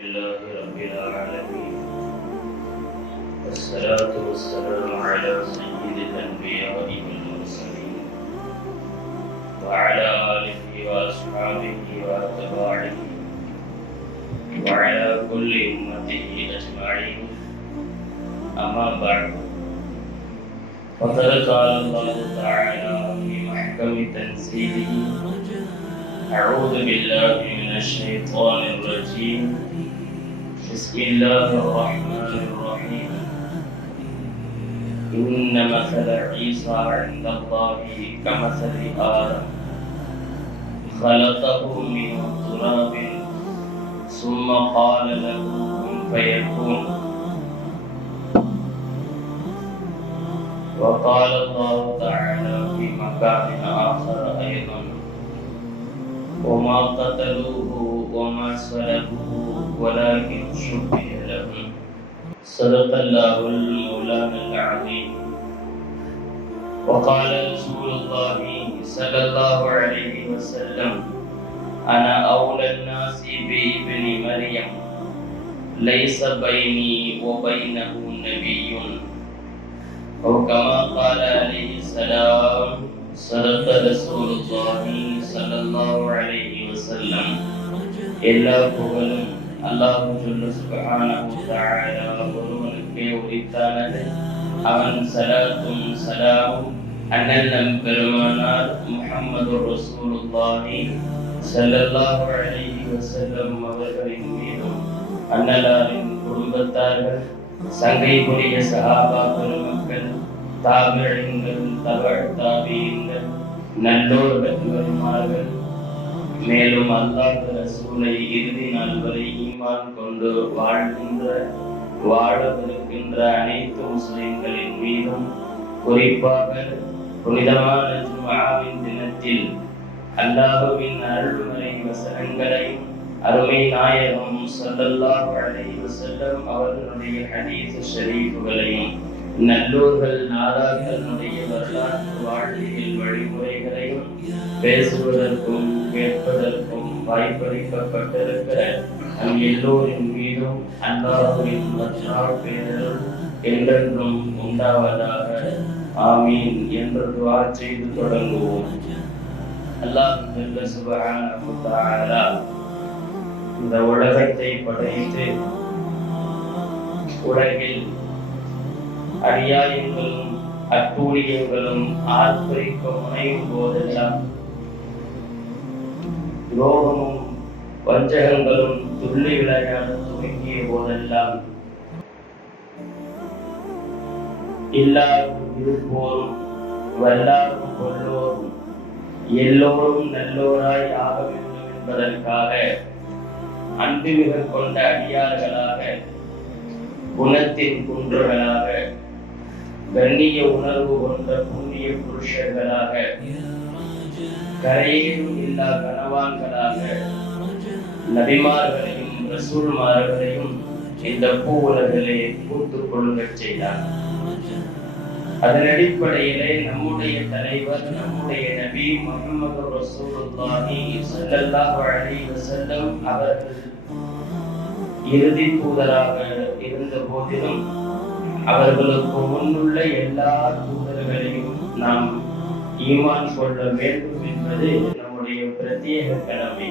لله رب العالمين والصلاة والسلام على سيد الأنبياء والمرسلين وعلى آله وأصحابه وأتباعه وعلى كل أمته أجمعين أما بعد فقد قال الله تعالى في محكم تنزيله أعوذ بالله من الشيطان الرجيم بسم الله الرحمن الرحيم إن مثل عيسى عند الله كمثل آدم خلقه من تراب ثم قال له كن فيكون وقال الله تعالى في مكان آخر أيضا وما قتلوه وما صلبوه ولكن شبه لهم صدق الله المولانا العظيم. وقال رسول الله صلى الله عليه وسلم أنا أولى الناس بابن مريم ليس بيني وبينه نبي أو كما قال عليه السلام صدق رسول الله صلى الله عليه وسلم. எல்லா புகழும் அல்லாஹ் சுப்ஹானஹு வ தஆலா ஒருவனுக்கே உரித்தானது. அவன் ஸலாத்தும் ஸலாமும் அண்ணல் நம் பெருமானார் முஹம்மது ரசூலுல்லாஹி ஸல்லல்லாஹு அலைஹி வஸல்லம் அவர்களின் மீதும் அன்னலாரின் குடும்பத்தார்கள் சங்கைக்குரிய சஹாபா பெருமக்கள் தாபிஈன்கள் தபஅத்தாபீன்கள் நல்லோர்கள் பெருமார்கள் மேலும் அல்லாஹ் ரசூலை இறுதி நாள் வரை ஈமான் கொண்டு வாழவிருக்கின்ற அனைத்து முஸ்லிம்களின் மீதும் குறிப்பாக புனிதமான ஜும்ஆவின் தினத்தில் அல்லாஹ்வின் அருள்மறை வசனங்களையும் அருமை நாயகம் ஸல்லல்லாஹு அலைஹி வஸல்லம் அவர்களுடைய ஹதீஸ் ஷரீஃப்களையும் நல்லோர்கள் நாதாக்களுடைய வரலாற்று வாழ்வியல் வழிமுறைகளையும் பேசுவதற்கும் கேட்பதற்கும் வாய்ப்பளிக்கப்பட்டிருக்கிற நம் எல்லோரின் மீதும் அல்லாஹ்வின் மற்றால் பேரருள் என்றென்றும் உண்டாவதாக ஆமீன் என்று துஆ செய்து தொடங்குவோம். அல்லாஹ் ஜல்ல சுப்ஹானஹு வ தஆலா இந்த உலகத்தை படைத்து உலகில் அநியாயங்களும் அட்டூழியங்களும் ஆர்ப்பரிக்க முனையும் போதெல்லாம் துரோகமும் வஞ்சகங்களும் துள்ளி விளையாட துவங்கிய போதெல்லாம் எல்லாரும் இருப்போரும் வல்லாரும் கொல்லோரும் எல்லோரும் நல்லோராய் ஆக வேண்டும் என்பதற்காக அன்புமிக கொண்ட அடியார்களாக குணத்தின் குன்றுகளாக கண்ணிய உணர்வு கொண்ட புண்ணிய புருஷர்களாக கரையேதும் இல்லா கனவான்களாக நபிமார்களையும் ரசூல்மார்களையும் இந்த பூ உலகிலே பூத்துக் கொள்ளுங்கச் செய்தார். அதன் அடிப்படையிலே நம்முடைய தலைவர் நம்முடைய நபி முஹம்மது ரசூலுல்லாஹி ஸல்லல்லாஹு அலைஹி வஸல்லம் அவர்கள் இறுதி தூதராக இருந்த போதிலும் அவர்களுக்கு முன்னுள்ள எல்லா தூதர்களையும் நாம் ஈமான் கொள்ள வேண்டும் என்பது நம்முடைய பிரத்யேக கடமை.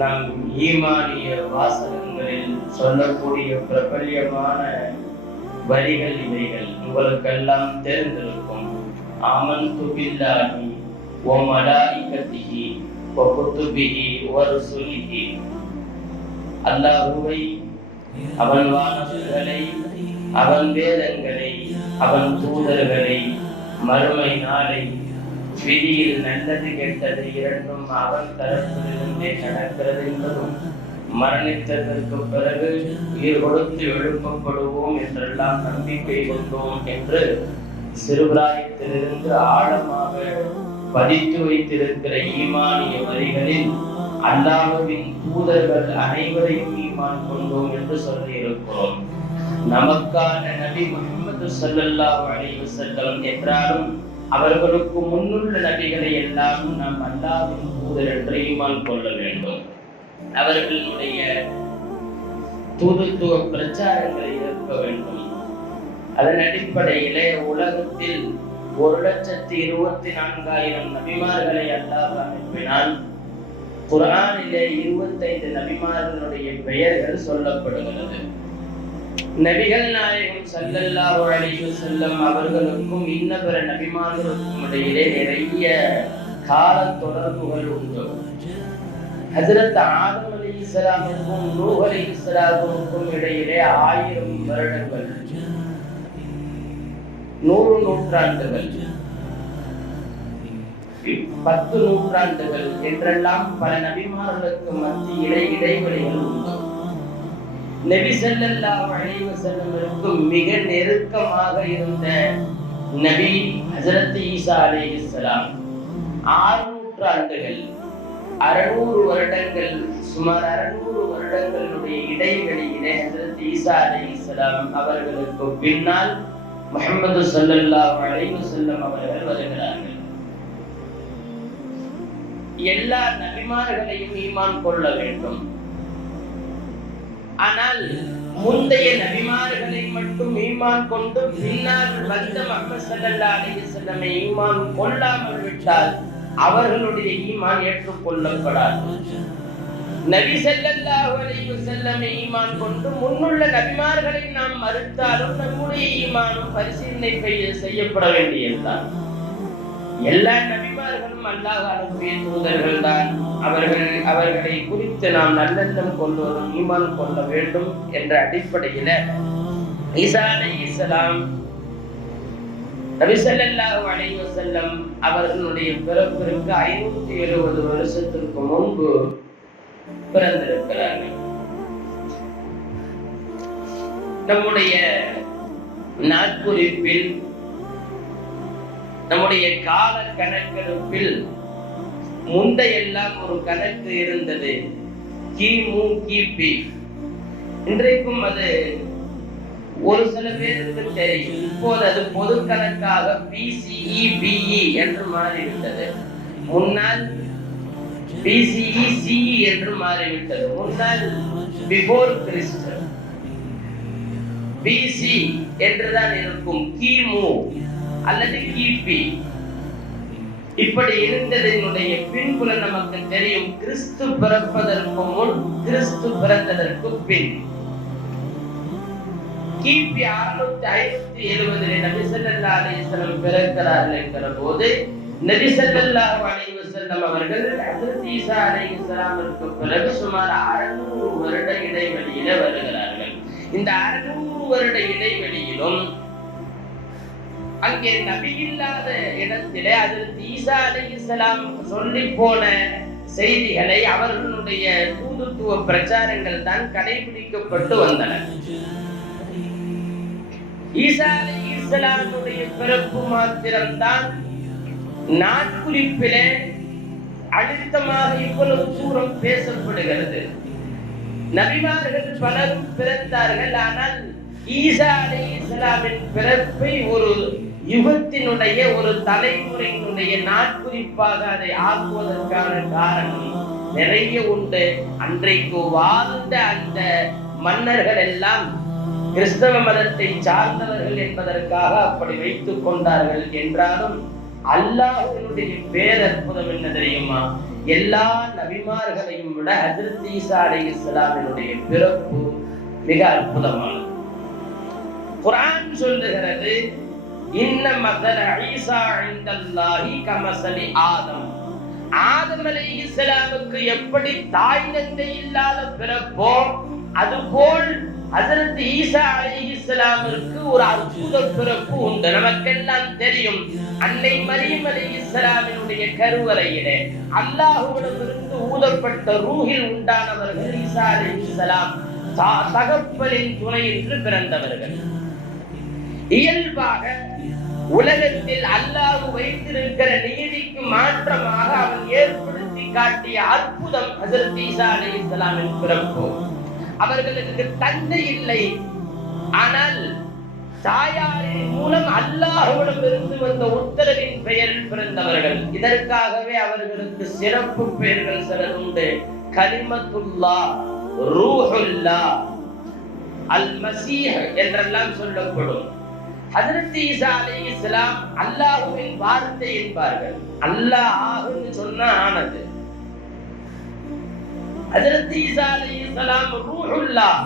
நாம் ஈமானிய வாசகங்களில் சொல்லக்கூடிய பிரபல்யமான வரிகள் இவைகள் உங்களுக்கெல்லாம் தெரிந்திருக்கும். ஆமன்து பில்லாஹி வ மலாயிகத்திஹி வ குதுபிஹி வ ருசுலிஹி. அல்லாஹ்வை, அவன் வானவர்களை, அவன் வேதங்களை, அவன் தூதர்களை, மறுமை நாளை, விதியில் நல்லது கெட்டது இரண்டும் அவன் தரப்பிலிருந்தே நடக்கிறது என்பதும் மரணித்ததற்கு பிறகு உயிர் கொடுத்து எழுப்பப்படுவோம் என்றெல்லாம் நம்பிக்கை கொண்டோம் என்று சிறுபிராயத்திலிருந்து ஆழமாக பதித்து வைத்திருக்கிற ஈமானிய வரிகளில் அல்லாஹ்வின் தூதர்கள் அனைவரையும் ஈமான் கொண்டோம் என்று சொல்லி இருக்கிறோம். நமக்கான நபி முஹம்மது ஸல்லல்லாஹு அலைஹி வஸல்லம் என்றாலும் அவர்களுக்கு முன்னுள்ள நபிகளை எல்லாம் நாம் அல்லாஹ்வின் தூதர் என்று ஈமான் கொள்ள வேண்டும். அவர்களுடைய தூதுத்துவ பிரச்சாரங்களை ஏற்க வேண்டும். அதன் அடிப்படையிலே உலகத்தில் 1,24,000 நபிமார்களை அல்லாஹ் அனுப்பினான். குர்ஆனிலே 25 நபிமார்களுடைய பெயர்கள் சொல்லப்படுகிறது. நபிகள் நாயகம் ஸல்லல்லாஹு அலைஹி வஸல்லம் அவர்களுக்கும் இன்னபிற நபிமார்களுக்கும் இடையிலே நிறைய கால தொடர்புகள் உண்டு. ஹஜ்ரத் ஆதம் அலைஹிஸ்ஸலாமுக்கும் நூஹ் அலைஹிஸ்ஸலாமுக்கும் இடையிலே 1000 வருடங்கள், 100 நூற்றாண்டுகள், 10 நூற்றாண்டுகள் என்றெல்லாம் பல நபிமார்களுக்கு மத்தியிலே இடைவெளிகள் உண்டு. நபி ஸல்லல்லாஹு அலைஹி வஸல்லமுக்கு மிக நெருக்கமாக இருந்த நபி ஹஜ்ரத் ஈசா அலைஹிஸ்ஸலாம் 6 நூற்றாண்டுகள், 600 வருடங்கள், சுமார் 600 வருடங்களுடைய இடைவெளியிலே ஹஜ்ரத் ஈசா அலைஹிஸ்ஸலாம் அவர்களுக்கு பின்னால் முஹம்மது ஸல்லல்லாஹு அலைஹி வஸல்லம் அவர்கள் வருகிறார்கள். எல்லா நபிமார்களையும் ஈமான் கொள்ள வேண்டும். ஆனால் முந்தைய நபிமார்களை மட்டும் ஈமான் கொண்டு பின்னால் வந்த முஹம்மது ஸல்லல்லாஹு அலைஹி வஸல்லம் ஈமான் கொள்ளாமல் விட்டால் அவர்களுடைய ஈமான் ஏற்றுக்கொள்ளப்படாது. நபி ஸல்லல்லாஹு அலைஹி வஸல்லம் ஈமான் கொண்டு முன்னுள்ள நபிமார்களை நாம் மறுத்தாலும் நம்முடைய ஈமானும் பரிசீலனை செய்யப்பட வேண்டியதுதான். எல்லா நபிமார்களும் அல்லாஹ் அனுப்பிய தூதர்கள் தான். அவர்களை குறித்து நாம் நல்லெண்ணம் கொள்வதும் ஈமான் கொள்ள வேண்டும் என்ற அடிப்படையில ஈசா அலைஹிஸ்ஸலாம் நபி ஸல்லல்லாஹு அலைஹி வஸல்லம் அவர்களுடைய பிறப்பிற்கு 570 வருஷத்திற்கு முன்பு பிறந்திருக்கிறார்கள். நம்முடைய நாட்குறிப்பில், நம்முடைய கால கணக்கெடுப்பில் முந்தையெல்லாம் ஒரு கணக்கு இருந்தது, கிமு கிபி. இன்றைக்கும் அது ஒரு சில பேருக்கு தெரியும். இப்போது அது பொது கணக்காக பிசிஇ பிஇ என்று மாறிவிட்டது. முன்னால் பிசிஇ சிஇ என்று மாறிவிட்டது. முன்னால் பிஃபோர் கிறிஸ்ட் பிசி என்றுதான் இருக்கும், கிமு அல்லது கிபி இப்படி இருந்ததனுடைய பின்புலம் நமக்கு தெரியும். கிறிஸ்து பிறப்பதற்கு முன், கிறிஸ்து பிறந்ததற்கு பின். கிபி 670 நபி ஸல்லல்லாஹு அலைஹி வஸல்லம் பிறக்கிறார்கள் என்கிற போது நபி ஸல்லல்லாஹு அலைஹி வஸல்லம் அவர்கள் ஹஜ்ரத் ஈசா அலைஹிஸ்ஸலாமுக்கு பிறகு சுமார் 600 வருட இடைவெளியில வருகிறார்கள். இந்த 600 வருட இடைவெளியிலும் அங்கே நபி இல்லாத இடத்திலே ஹஜ்ரத் ஈசா அலைஹிஸ்ஸலாம் சொல்லி போன செய்திகளை, அவர்களுடைய தூதுத்துவ பிரச்சாரங்கள் தான் கடைபிடிக்கப்பட்டு வந்தன. ஈசா அலைஹிஸ்ஸலாமுடைய பிறப்பு மாத்திரம்தான் நாட்குறிப்பிலே அழுத்தமாக இவ்வளவு தூரம் பேசப்படுகிறது. நபிமார்கள் பலரும் பிறந்தார்கள். ஆனால் ஈசா அலைஹிஸ்ஸலாமின் பிறப்பை ஒரு யுகத்தினுடைய, ஒரு தலைமுறையினுடைய நாட்குறிப்பாக அதை ஆக்குவதற்கான காரணம் நிறைய உண்டு. அன்றைக்கு வாழ்ந்த அந்த மன்னர்கள் எல்லாம் கிறிஸ்தவ மதத்தை சார்ந்தவர்கள் என்பதற்காக அப்படி வைத்துக் கொண்டார்கள். என்றாலும் அல்லாஹ்வினுடைய பேரற்புதம் என்ன தெரியுமா? எல்லா நபிமார்களையும் விட ஹஜ்ரத் ஈசா அலைஹிஸ்ஸலாமினுடைய பிறப்பு மிக அற்புதமானது. குர்ஆன் சொல்லுகிறது, இன்ன மஸல ஈசா இன்தல்லாஹி கமஸலி ஆதம். ஆதம் அலைஹிஸ்ஸலாமுக்கு எப்படி தாய் தந்தை இல்லாத பிறப்போ அதுபோல் ஹஜ்ரத் ஈசா அலைஹிஸ்ஸலாமிற்கு ஒரு அற்புத பிறப்பு உண்டு. நமக்கெல்லாம் தெரியும், அன்னை மரியம் அலைஹிஸ்ஸலாமினுடைய கருவறையிலே அல்லாஹ்விடமிருந்து ஊதப்பட்ட ரூஹில் உண்டானவர்கள் ஈசா அலைஹிஸ்ஸலாம். தகப்பனின் துணையின்றி பிறந்தவர்கள். இயல்பாக உலகத்தில் அல்லாஹ் வைத்திருக்கிற நீதிக்கு மாற்றமாக அவன் ஏற்படுத்தி காட்டிய அற்புதம் ஹஜ்ரத் ஈசா அலைஹிஸ்ஸலாமின் பிறப்பு. அவர்களுக்கு தந்தை இல்லை, ஆனால் தாயாரின் மூலம் அல்லாஹ்விடம் இருந்து வந்த உத்தரவின் பெயரில் பிறந்தவர்கள். இதற்காகவே அவர்களுக்கு சிறப்பு பெயர்கள் சில உண்டு. கலிமத்துல்லாஹ், ரூஹுல்லாஹ், அல் மசீஹ் என்றெல்லாம் சொல்லப்படும். ஹஜ்ரத் ஈசா அலைஹிஸ்ஸலாம் அல்லாஹ்வின் வார்த்தை என்பார்கள். அல்லாஹ் ஆகுன்னு சொன்னா ஆனது. ஹஜ்ரத் ஈசா அலைஹிஸ்ஸலாம் ரூஹுல்லாஹ்,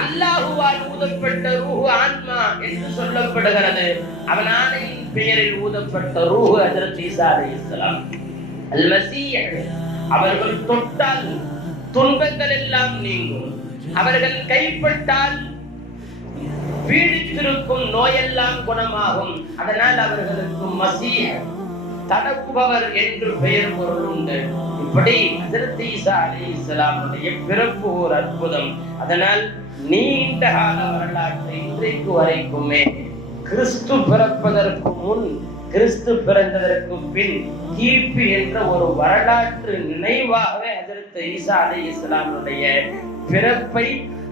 அல்லாஹுவால் ஊதப்பட்ட ரூஹ், ஆன்மா என்று சொல்லப்படுகிறது. அவன் ஆணையின் பெயரில் ஊதப்பட்ட ரூஹ் ஹஜ்ரத் ஈசா அலைஹிஸ்ஸலாம். அல் மசீஹ், அவர்கள் தொட்டால் துன்பங்கள் எல்லாம் நீங்கும், அவர்கள் கைப்பட்டால் பீடித்திருக்கும் நோயெல்லாம் குணமாகும். அதனால் அவர்களுக்கு மசீஹ், தடப்புபவர் என்று பெயர் பொருள் உண்டு. இப்படி ஹஜ்ரத் ஈசா அலைஹிஸ்ஸலாமுடைய பிறப்பு ஒரு அற்புதம். அதனால் நீண்ட கால வரலாற்றை இன்றைக்கு வரைக்குமே கிறிஸ்து பிறப்பதற்கு முன், கிறிஸ்து பிறந்ததற்கு பின், கிபி என்ற ஒரு வரலாற்று நினைவாகவே ஹஜ்ரத் ஈசா அலைஹிஸ்ஸலாமுடைய பிறப்பை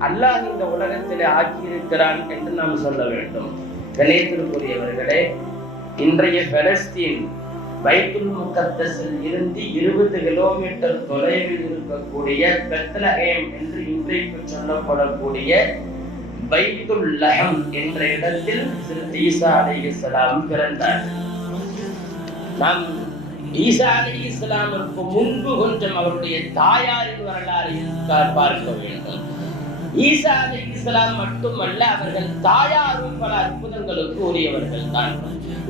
அல்லாஹ் இந்த உலகத்திலே ஆக்கியிருக்கிறான் என்று நாம் சொல்ல வேண்டும். கணேத்திற்குரியவர்களே, இன்றைய பலஸ்தீன் பைத்துல் முகத்தஸில் இருந்து 20 கிலோமீட்டர் தொலைவில் இருக்கக்கூடிய பெத்லஹேம் என்று இன்றைக்கு சொல்லப்படக்கூடிய பைத்துல் லஹம் என்ற இடத்தில் ஹஜ்ரத் ஈசா அலைஹிஸ்ஸலாம் பிறந்தார். நாம் ஈசா அலைஹிஸ்ஸலாமுக்கு முன்பு கொஞ்சம் அவருடைய தாயாரின் வரலாறை பார்க்க வேண்டும். ஈசா அலைஹிஸ்ஸலாம் மட்டுமல்ல, அவர்கள் தாயாரும் பல அற்புதங்களுக்கு உரியவர்கள் தான்.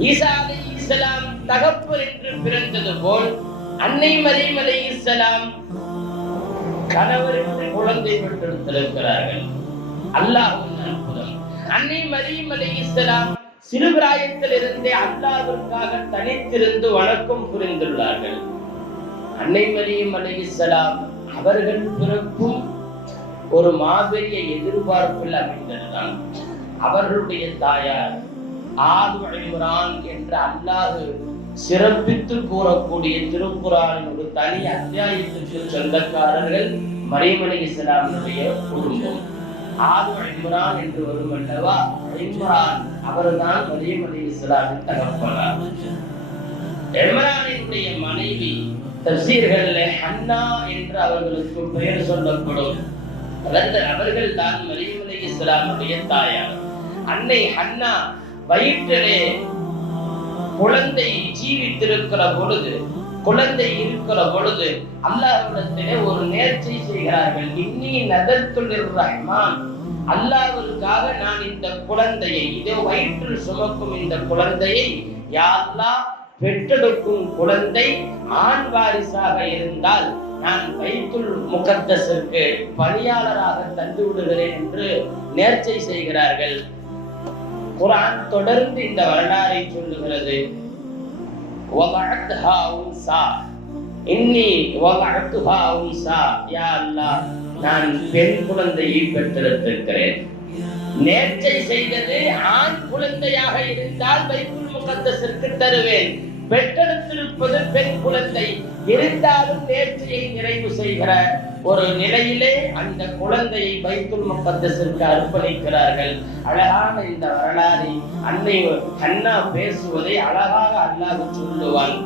ஈசா அலைஹிஸ்ஸலாம் தகப்பர் என்று பிறந்தது போல் அன்னை மரியம் அலைஹிஸ்ஸலாம் கணவருக்கு குழந்தை பெற்றெடுத்திருக்கிறார்கள். அல்லாஹ்வின் அற்புதம். அன்னை மரியம் அலைஹிஸ்ஸலாம் சிறுபிராயத்திலிருந்தே அல்லாஹ்விற்காக தனித்திருந்து வணக்கம் புரிந்துள்ளார்கள். அன்னை மரியம் அலைஹிஸ்ஸலாம் அவர்கள் பிறப்பும் ஒரு மாபெரிய எதிர்பார்ப்பில் அமைந்ததுதான். அவர்களுடைய தாயார் ஆது இம்ரான் என்ற அல்லாஹ் சிறப்பித்து கூறக்கூடிய திருக்குர்ஆனின் ஒரு தனி அத்தியாயத்திற்கு சொந்தக்காரர்கள் மரியம் அலைஹிஸ்ஸலாமுடைய குடும்பம். ஆது இம்ரான் என்று வரும் அல்லவா, இம்ரான் அவர்தான் மரியம் அலைஹிஸ்ஸலாமின் தகப்பனார். இம்ரானினுடைய மனைவி தஃசீர்களிலே ஹன்னா என்று அவர்களுக்கு பெயர் சொல்லப்படும். அவர்கள் தான் மரியம் அலைஹிஸ்ஸலாமுடைய தாயார். அன்னை ஹன்னா வயிற்றிலே குழந்தை ஜீவித்திருக்கிற பொழுது, குழந்தை இருக்கிற பொழுது அல்லாஹ்விடத்திலே ஒரு நேர்ச்சை செய்கிறார்கள். இன்னி நதர்து லிர்ரஹ்மான், அல்லாஹ்வுக்காக நான் இந்த குழந்தையை, இதோ வயிற்றில் சுமக்கும் இந்த குழந்தையை, யா அல்லாஹ் பெற்றெடுக்கும் குழந்தை ஆண் வாரிசாக இருந்தால் நான் பைத்துல் முகத்தஸிற்கு பணியாளராக தந்து விடுகிறேன் என்று நேர்ச்சை செய்கிறார்கள். குர்ஆன் தொடர்ந்து இந்த வரலாறை சொல்லுகிறது. வலஅத்ஹா உன்சா, இன்னி வலஅத்ஹா உன்சா, யா அல்லாஹ் நான் பெண் குழந்தையை பெற்றெடுத்திருக்கிறேன். நேர்ச்சை செய்தது ஆண் குழந்தையாக இருந்தால் பைத்துல் முகத்தஸிற்கு தருவேன். பெற்றெடுத்திருப்பது பெண் குழந்தை இருந்தாலும் நேர்ச்சையை நிறைவு செய்கிற ஒரு நிலையிலே அந்த குழந்தையை பைத்துல் முகத்தஸிற்கு அர்ப்பணிக்கிறார்கள். அழகான இந்த வரலாறை அன்னை ஹன்னா பேசுவதை அழகாக அல்லாஹ் சொல்லுவான்.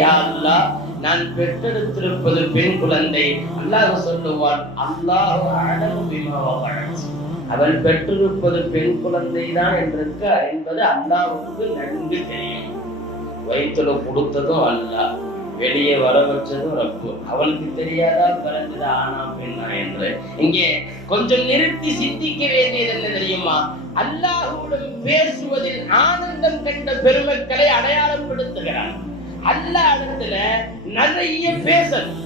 யா அல்லாஹ் நான் பெற்றெடுத்திருப்பது பெண் குழந்தை. அல்லாஹ் சொல்லுவான், அல்லாஹு அஅலமு பிமா வஅத், அவள் பெற்றிருப்பது பெண் குழந்தை தான் என்பது அல்லாஹ்வுக்கு நன்கு தெரியும். வயிற்றுல கொடுத்ததும் அல்லாஹ், வெளியே வர வச்சதும் ரப்பு. அவளுக்கு தெரியாதா பிறந்தது ஆனா பெண்ணா என்று? இங்கே கொஞ்சம் நிறுத்தி சிந்திக்க வேண்டியது என்ன தெரியுமா? அல்லாஹ்வுடன் பேசுவதில் ஆனந்தம் கண்ட பெருமக்களை அடையாளப்படுத்துகிறார். அல்லாஹ் இடத்துல நிறைய பேசணும்.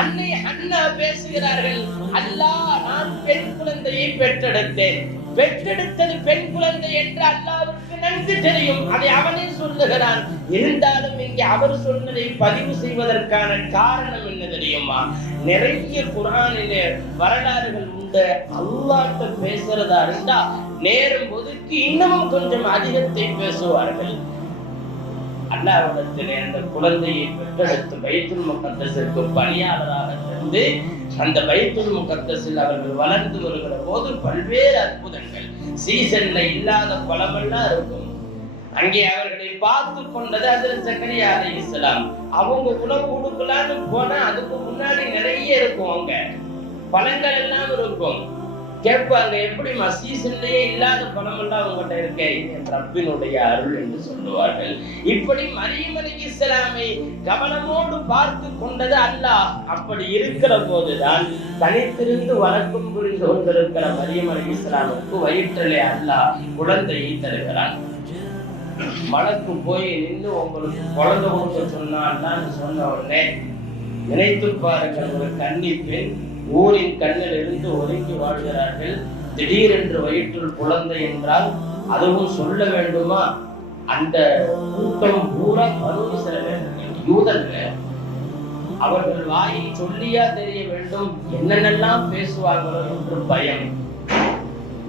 அன்னை ஹன்னா பேசுகிறார்கள், அல்லாஹ் நான் பெண் குழந்தையை பெற்றெடுத்தேன். பெற்றெடுத்தது பெண் குழந்தை என்று அல்லாஹ்வுக்கு நன்கு தெரியும். அதை அவனே சொல்லுகிறான். இருந்தாலும் இங்கே அவர் சொன்னதை பதிவு செய்வதற்கான காரணம் என்ன தெரியுமா? நிறைய குர்ஆனிலே வரலாறுகள் உண்டு. அல்லாஹ்ட்ட பேசுறதா இருந்தா நேரம் ஒதுக்கி இன்னமும் கொஞ்சம் அதிகத்தை பேசுவார்கள். அல்லாஹ்விடத்திலே அந்த குழந்தையை பெற்றெடுத்து பைத்துல் முகத்தஸிற்கு பணியாளராக தந்து அந்த பைத்துல் முகத்தஸில் அவர்கள் வளர்ந்து வருகிற போது பல்வேறு அற்புதங்கள், சீசன்ல இல்லாத பழமெல்லாம் இருக்கும். அங்கே அவர்களை பார்த்து கொண்டது ஹஜ்ரத் ஜக்கரியா அலைஹிஸ்ஸலாம். அவங்க உணவு கொடுக்கலான்னு போனா அதுக்கு முன்னாடி நிறைய இருக்கும், அங்க பழங்கள் எல்லாம் இருக்கும். கேட்பாங்க, எப்படிமா சீசன்லயே இல்லாத பணம் எல்லாம் உங்கள்கிட்ட இருக்கே, என் ரப்பினுடைய அருள் என்று சொல்லுவார்கள். இப்படி மரியம் அலைஹிஸ்ஸலாமை கவனமோடு பார்த்து கொண்டது அல்லாஹ். அப்படி இருக்கிற போதுதான் தனித்திருந்து வணக்கம் புரிந்து கொண்டிருக்கிற மரியம் அலைஹிஸ்ஸலாமுக்கு வயிற்றிலே அல்லாஹ் குழந்தையை தருகிறான். மலக்கு போய் நின்று உங்களுக்கு குழந்தை கொடுக்க சொன்னான்னு சொன்ன உடனே நினைத்து பாருங்கள், ஒரு கன்னி பெண் ஊரின் கண்ணில் இருந்து ஒதுங்கி வாழ்கிறார்கள். திடீரென்று வயிற்றில் குழந்தை என்றால் அதுவும் சொல்ல வேண்டுமா? அந்த கூட்டம் பூரா பனு இஸ்ரவேலர்கள், யூதர்கள். அவர்கள் வாயை சொல்லியா தெரிய வேண்டும், என்னென்னலாம் பேசுவாங்களோ என்று பயம்.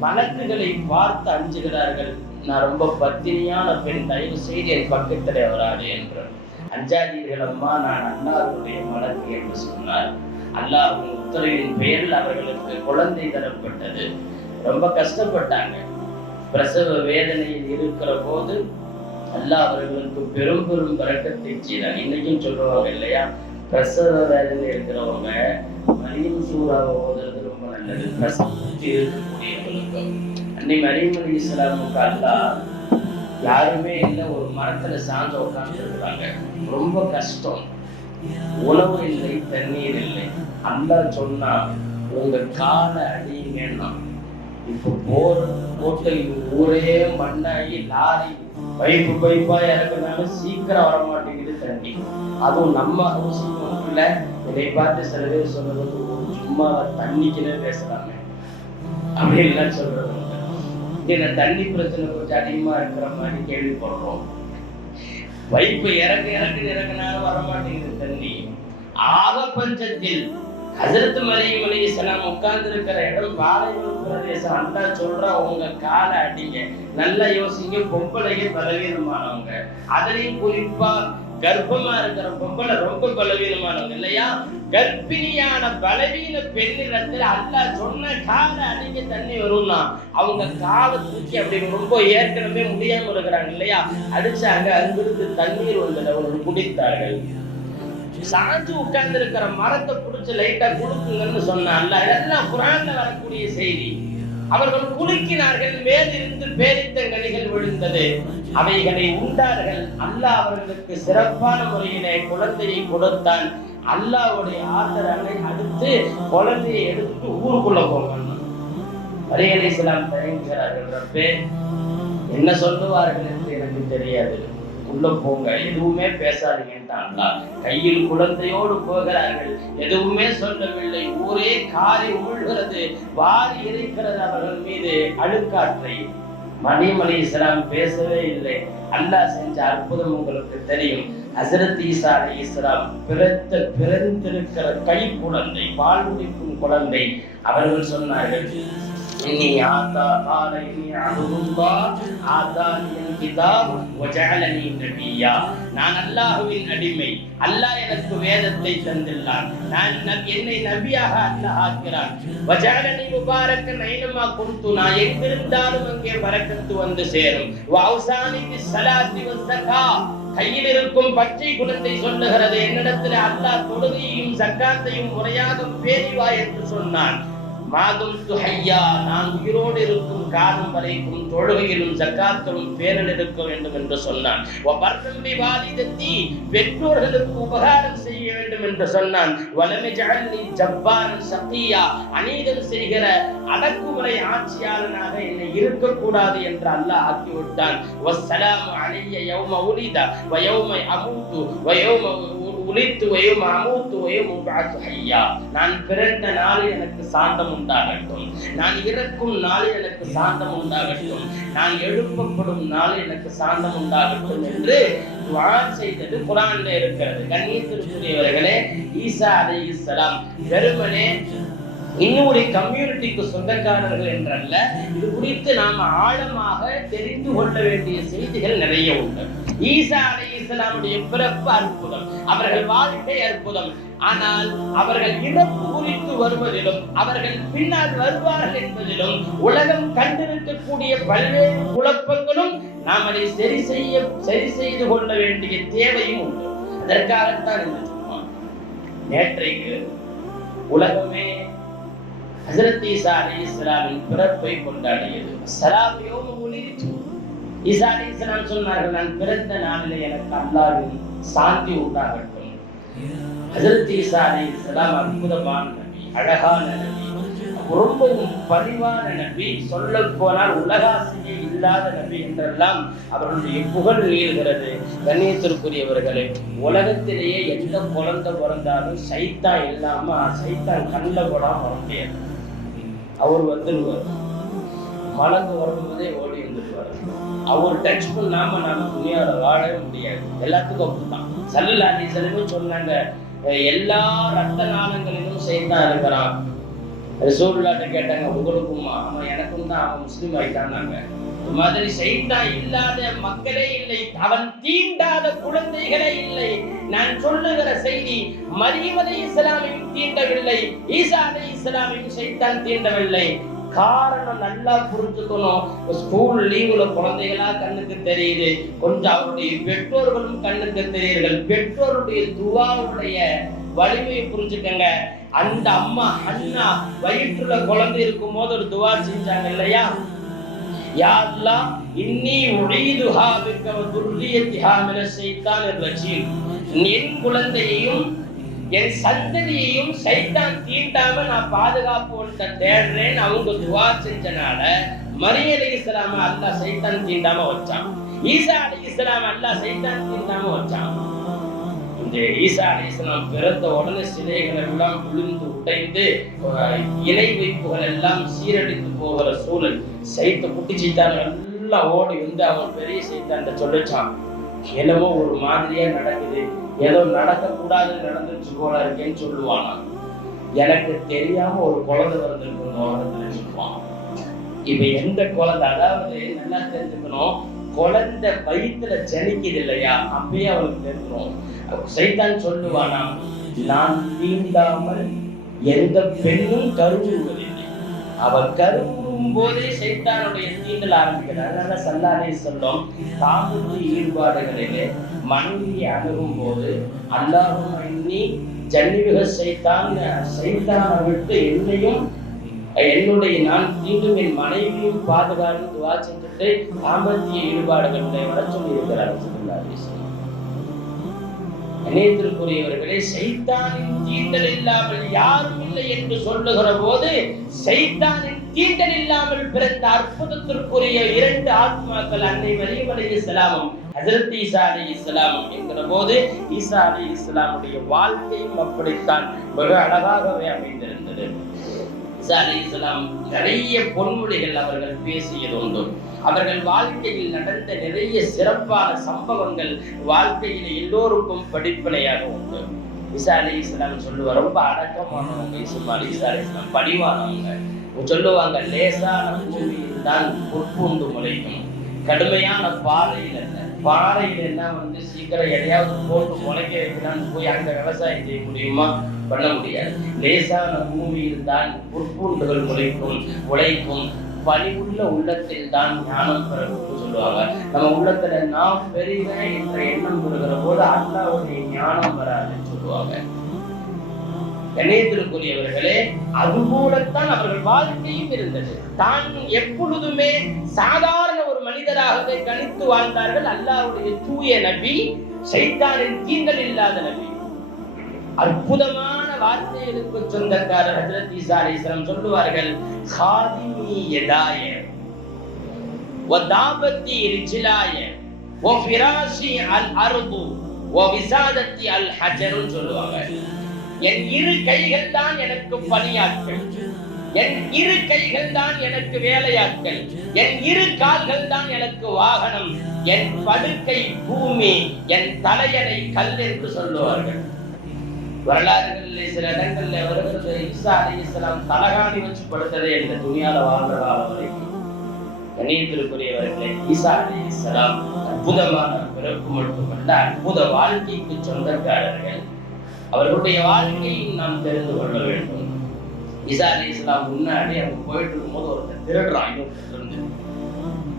மலக்குகளை பார்த்து அஞ்சுகிறார்கள். நான் ரொம்ப பத்தினியான பெண், தயவு செய்து என் பக்கத்திலே வராது என்று. அஞ்சாதீர்கள் அம்மா, நான் அல்லாஹ்வுடைய மலக்கு என்று சொன்னார். அல்லாஹ்வின் உத்தரவின் பெயரில் அவர்களுக்கு குழந்தை தரப்பட்டது. ரொம்ப கஷ்டப்பட்டாங்க. பிரசவ வேதனையில் இருக்கிற போது அல்லாஹ் அவர்களுக்கு பெரும் பெரும் பரக்கத்தை செய்தார். இன்னைக்கும் சொல்லுவாங்க இல்லையா, பிரசவ வேதனை இருக்கிறவங்க மரியம் சூறாவை ஓதுறது ரொம்ப நல்லது. பிரசவத்தை இருக்கக்கூடியவர்களுக்கு அன்னை மரியம் அலைஹிஸ்ஸலாமுக்கு அல்லாஹ் யாருமே இல்லை, ஒரு மரத்துல சார்ந்து உட்கார்ந்து இருக்கிறாங்க. ரொம்ப கஷ்டம், உணவு இல்லை, தண்ணீர் இல்லை. அல்லாஹ் சொன்னா உங்க காலை அடிங்கன்னா, இப்ப போட்டு ஊரே மண்ணாகி லாரி பைப்பா இறக்குனாலும் சீக்கிரம் வரமாட்டேங்குது தண்ணி. அதுவும் நம்ம அவசியம். இதை பார்த்து சில பேர் சொல்றது, சும்மா தண்ணிக்குன்னே பேசுறாங்க அப்படின்லாம் சொல்றது. தண்ணி பிரச்சனை கொஞ்சம் அதிகமா இருக்கிற மாதிரி கேள்விப்படுறோம். வைப்பு இறக்குனாலும் வரமாட்டேங்குது தண்ணி. ஆக பஞ்சத்தில் ஹஜ்ரத் மரியம் அலைஹிஸ்ஸலாம் உட்கார்ந்து இருக்கிற இடம் பாலைவன பிரதேசம். அல்லாஹ் சொல்றா, உங்க காலை அடிங்க. நல்லா யோசிங்க, பொம்பளையே பலவீனமானவங்க, அதுலயும் குறிப்பா கர்ப்பமா இருக்கிற பொம்பளை ரொம்ப பலவீனமானவங்க இல்லையா? கர்ப்பிணியான பலவீன பெண்ணிடத்துல அல்லாஹ் சொன்ன காலை அடிங்க தண்ணி வரும்னா, அவங்க காலை தூக்கி அப்படி ரொம்ப ஏற்கனவே முடியாம இருக்கிறாங்க இல்லையா, அடிச்சாங்க. அங்கிருந்து தண்ணீர் வந்தது, அவர்கள் குடித்தார்கள். சாஞ்சு உட்கார்ந்து இருக்கிற மரத்தை பிடிச்சு லைட்டா குடுக்குங்கன்னு சொன்னாங்க. இதெல்லாம் குர்ஆன்ல வரக்கூடிய செய்தி. அவர்கள் குலுக்கினார்கள், மேலிருந்து பேரித்தங்கனிகள் விழுந்தது, அவைகளை உண்டார்கள். அல்லாஹ் அவர்களுக்கு சிறப்பான முறையிலே குழந்தையை கொடுத்தான். அல்லாஹ்வுடைய ஆதரவை அடுத்து குழந்தையை எடுத்து ஊருக்குள்ள போகணும். மரியம் அலைஹிஸ்ஸலாம் தயங்குகிறார்கள். ரப்பே, என்ன சொல்லுவார்கள் என்று எனக்கு தெரியாது, உள்ள போங்க, எதுவுமே பேசாதீங்கன்னு கையில் குழந்தையோடு போகிறார்கள். எதுவுமே சொல்லவில்லை. ஊரே காரி உமிழ்கிறது, வாரி இருக்கிறது அவர்கள் மீது அழுக்காற்றை. மரியம் அலைஹிஸ்ஸலாம் பேசவே இல்லை. அல்லாஹ் செஞ்ச அற்புதம் உங்களுக்கு தெரியும். ஹஜ்ரத் ஈசா அலைஹிஸ்ஸலாம் பிறந்திருக்கிற கை குழந்தை, பால் குடிக்கும் குழந்தை. அவர்கள் சொன்னார்கள், நான் அல்லாஹ்வின் அடிமை, அல்லாஹ் எனக்கு வேதத்தை தந்துள்ளான், என்னை நபியாக அல்லாஹ் ஆக்கிறான். வஜஅலனி முபாரக்கன் ஐனமா குன்து, நான் எங்கிருந்தாலும் அங்கே பரக்கத்து வந்து சேரும். வஅௌசானி பிஸ்ஸலாத்தி வஸ்ஸகா, கையில் இருக்கும் பச்சை குழந்தை சொல்லுகிறது, என்னிடத்தில் அல்லாஹ் தொழுகையையும் ஜக்காத்தையும் முறையாக பேணிவா என்று சொன்னான். மாதும் துஹையா, நான் உயிரோடு இருக்கும் காலம் வரைக்கும் தொழுகையிலும் ஜக்காத்திலும் பேரல் இருக்க வேண்டும் என்று சொன்னான். வபர்ரம்பி வாலிதத்தி, பெற்றோர்களுக்கு உபகாரம் செய்ய வேண்டும் என்று சொன்னான். வலமி ஜஅல்னி ஜப்பாரன் ஷகியா, அநீதம் செய்கிற அடக்குமுறை ஆட்சியாளனாக என்னை இருக்கக்கூடாது என்று அல்லாஹ் ஆக்கிவிட்டான். வஸ்ஸலாமு அலைய யௌம உலித வ யௌம அமூது வ யௌம உலித்து வயும் அமூத்து வயும் உபஅத்து ஹய்யா, நான் பிறந்த நாளில் எனக்கு சாந்தம் உண்டாகட்டும், நான் இறக்கும் நாளில் எனக்கு சாந்தம் உண்டாகட்டும், நான் எழுப்பப்படும் நாளில் எனக்கு சாந்தம் உண்டாகட்டும் என்று துஆ செய்தது குர்ஆன்ல இருக்கிறது. கண்ணியத்திற்குரியவர்களே, ஈசா அலைஹிஸ்ஸலாம் வெறுமனே இன்னொரு கம்யூனிட்டிக்கு சொந்தக்காரர்கள் என்றல்ல, இது குறித்து நாம் ஆழமாக தெரிந்து கொள்ள வேண்டிய செய்திகள் நிறைய உண்டு. ஈசா அலைஹிஸ்ஸலாமுடைய பிறப்பு அற்புதம், அவர்கள் வாழ்க்கை அற்புதம். ஆனால் அவர்கள் இறப்பு குறித்து வருவதிலும் அவர்கள் பின்னால் வருவார்கள் என்பதிலும் உலகம் கண்டிருக்கக்கூடிய பல்வேறு குழப்பங்களும் நாம் அதை சரி செய்து கொள்ள வேண்டிய தேவையும் உண்டு. அதற்காகத்தான் என்ன சொன்னோம், நேற்றைக்கு உலகமே ஹஜ்ரத் ஈசா அலைஹிஸ்ஸலாமின் பிறப்பை கொண்டாடியது. ஸலாம் யௌம உலிது. ஈசா அலைஹிஸ்ஸலாம் சொன்னார்கள், நான் பிறந்த நாளிலே எனக்கு அல்லாஹ்வின் சாந்தி உண்டாகட்டும். ஹஜ்ரத் ஈசா அலைஹிஸ்ஸலாம் அற்புதமான நபி, அழகான நபி, ரொம்பவும் பரிவான நபி, சொல்ல போனால் உலகாசியே இல்லாத நபி என்றெல்லாம் அவர்களுடைய புகழ் நீள்கிறது. கண்ணியத்திற்குரியவர்களே, உலகத்திலேயே எந்த குழந்தை பிறந்தாலும் சைத்தான் இல்லாம சைத்தான் கண்ணில் கூட வர முடியாது. அவர் வந்துடுவார், மலர்ந்து வரும்போதே ஓடி வந்துடுவார். அவர் டச் பண்ணாம நாம துணியால வாழவே முடியாது. எல்லாத்துக்கும் அப்படித்தான். ஸல்லல்லாஹு அலைஹி வஸல்லம் சொன்னாங்க, எல்லா ரத்த நாளங்களிலும் சைத்தான் இருக்கிறான். ரசூலுல்லாஹ்ட்ட கேட்டாங்க, உங்களுக்குமா? அவன் எனக்கும் தான், அவன் முஸ்லீம் ஆயிட்டான்னாங்க. மாதிரி சைத்தான் இல்லாத மக்களே இல்லை, அவன் தீண்டாத குழந்தைகளே இல்லை. நான் சொல்லுகிற செய்தி, மரியம் அலைஹிஸ்ஸலாமையும் தீண்டவில்லை, ஈசா அலைஹிஸ்ஸலாமையும் சைத்தான் தீண்டவில்லை. காரணம் நல்லா புரிஞ்சுக்கணும். ஸ்கூல் லீவுல குழந்தைகளா கண்ணுக்கு தெரியுது, கொஞ்சம் அவருடைய பெற்றோர்களும் கண்ணுக்கு தெரியுது. பெற்றோருடைய துஆவுடைய வலிமையை புரிஞ்சுக்கங்க. அந்த அம்மா அண்ணா வயிற்றுல குழந்தை இருக்கும் போது ஒரு துஆ செஞ்சாங்க இல்லையா? யா அல்லாஹ் இன்னி உஈதுஹா பிக வ துர்ரியத்திஹா மினஷ் ஷைத்தானிர் ரஜீம். என் குழந்தையையும் என் சந்ததியையும் சைத்தான் தீண்டாம நான் பாதுகாப்பு ஒன்றை தேடுறேன். அவங்க துஆ செஞ்சனால மரியம் அலைஹிஸ்ஸலாம் அல்லாஹ் சைத்தான் தீண்டாம வச்சான். ஈசா அலைஹிஸ்ஸலாம் அல்லாஹ் சைத்தான் தீண்டாம வச்சான். இந்த ஈசா அலைஹிஸ்ஸலாம் பிறந்த உடனே சிலைகள் எல்லாம் விழுந்து உடைந்து இணை வைப்புகள் எல்லாம் சீரழித்து போகிற சூழல். சைத்த குட்டி சைத்தான்கள் எல்லாம் ஓடி வந்து அவன் பெரிய சைத்தான் சொல்லிச்சான், என்னமோ ஒரு மாதிரியா நடக்குது, ஏதோ நடக்கக்கூடாது நடந்துச்சு போல இருக்கேன்னு சொல்லுவானா. எனக்கு தெரியாம ஒரு குழந்தை வந்திருக்கு சொல்லுவான். இப்ப எந்த குழந்தை, அதாவது நல்லா தெரிஞ்சுக்கணும், குழந்தை வயிற்றுல ஜனிக்குது இல்லையா, அப்பயே அவனுக்கு தெரிஞ்சிடும். சைத்தான் சொல்லுவானா, நான் தீண்டாமல் எந்த பெண்ணும் கருவுறுவதில்லை. அவ கருவுறும் போதே சைத்தானுடைய தீண்டல் ஆரம்பிக்கிறார். அதனால ஸல்லல்லாஹு அலைஹி வஸல்லம் தாம்பூல ஈடுபாடுகளிலே மனைவியை அணுகும் போது அல்லாஹும்ம இன்னி ஜன்னிபிஹ சைத்தானை விட்டு என்னையும் என்னுடைய நான் தீண்டும் என் மனைவியும் பாதுகாத்து துஆ செஞ்சுட்டு தாம்பத்திய ஈடுபாடுகளை வர சொல்லி இருக்கிறார். இணையத்திற்குரியவர்களே, சைத்தானின் தீண்டல் இல்லாமல் யாரும் இல்லை என்று சொல்லுகிற போது சைத்தானின் தீண்டல் இல்லாமல் பிறந்த அற்புதத்திற்குரிய 2 ஆத்மாக்கள் அன்னை மரியம் அலைஹிஸ்ஸலாமும் ஹஜ்ரத் ஈசா அலைஹிஸ்ஸலாமும் என்கிற போது ஈசா அலைஹிஸ்ஸலாமுடைய வாழ்க்கையும் அப்படித்தான் மிக அழகாகவே அமைந்திருந்தது. ஈசா அலைஹிஸ்ஸலாம் நிறைய பொன்மொழிகள் அவர்கள் பேசியது உண்டு. அவர்கள் வாழ்க்கையில் நடந்த நிறைய சிறப்பான சம்பவங்கள் வாழ்க்கையில் எல்லோருக்கும் படிப்பினையாக உண்டு. ஈசா அலைஹிஸ்ஸலாம் சொல்லுவார், ரொம்ப அடக்கமானவங்க ஈசா அலைஹிஸ்ஸலாம், பணிவானவங்க. சொல்லுவாங்க, லேசான பூமியில் தான் புற்பூண்டு முளைக்கும், கடுமையான பாறையில் அல்ல. பாறையில் எல்லாம் சீக்கிரம் எதையாவது போட்டு முளைக்க வைக்கலான்னு போய் அங்க விவசாயம் செய்ய முடியுமா? பண்ண முடியாது. லேசான பூமியில் தான் புற்பூண்டுகள் உழைக்கும். பணிவுள்ள உள்ளத்தில் தான் ஞானம் பெறணும்னு சொல்லுவாங்க. நம்ம உள்ளத்துல நாம் பெரியவன் என்ற எண்ணம் பெறுகிற போது அல்லாஹ்வுடைய ஞானம் வராதுன்னு சொல்லுவாங்க. கண்ணியத்திற்குரியவர்களே, அதுபோலத்தான் அவர்கள் வாழ்க்கையும் இருந்தது. தான் எப்பொழுதுமே சாதாரண ஒரு மனிதராகவே கணித்து வாழ்ந்தார்கள். அல்லாஹ்வுடைய தூய நபி, சைத்தானின் தீண்டல் இல்லாத நபி. அற்புதமான வார்த்தைகளுக்கு சொந்தக்காரர் ஹஜ்ரத் ஈசா அலைஹிஸ்ஸலாம் சொல்லுவார்கள், காதிமி யதாய வ தாபத்தி ரிஜ்லாய வ ஃபிராஷி அல் அர்து வ விசாதத்தி அல் ஹஜர் சொல்லுவாங்க. என் 2 கைகள் தான் எனக்கு பணியாட்கள், என் 2 கைகள் தான் எனக்கு வேலையாட்கள், என் 2 கால்கள் தான் எனக்கு வாகனம், என் படுக்கை பூமி, என் தலையணை கல் என்று சொல்லுவார்கள். வரலாறுகளில் சில இடங்களில் வருகிறது, ஈசா அலைஹிஸ்ஸலாம் தலகாணி வச்சு படுத்ததே இந்த துணியால வாழ்ற காலம் வரைக்கும். கண்ணியத்திற்குரியவர்களே, ஈசா அலைஹிஸ்ஸலாம் அற்புதமான பிறப்பு மட்டுமல்ல, அற்புத வாழ்க்கைக்கு சொந்தக்காரர்கள். அவர்களுடைய வாழ்க்கையும் நாம் தெரிந்து கொள்ள வேண்டும். ஈசா அலைஹிஸ்ஸலாம் முன்னாடி அவங்க போயிட்டு இருக்கும்போது ஒருத்தர் திருடுறான்.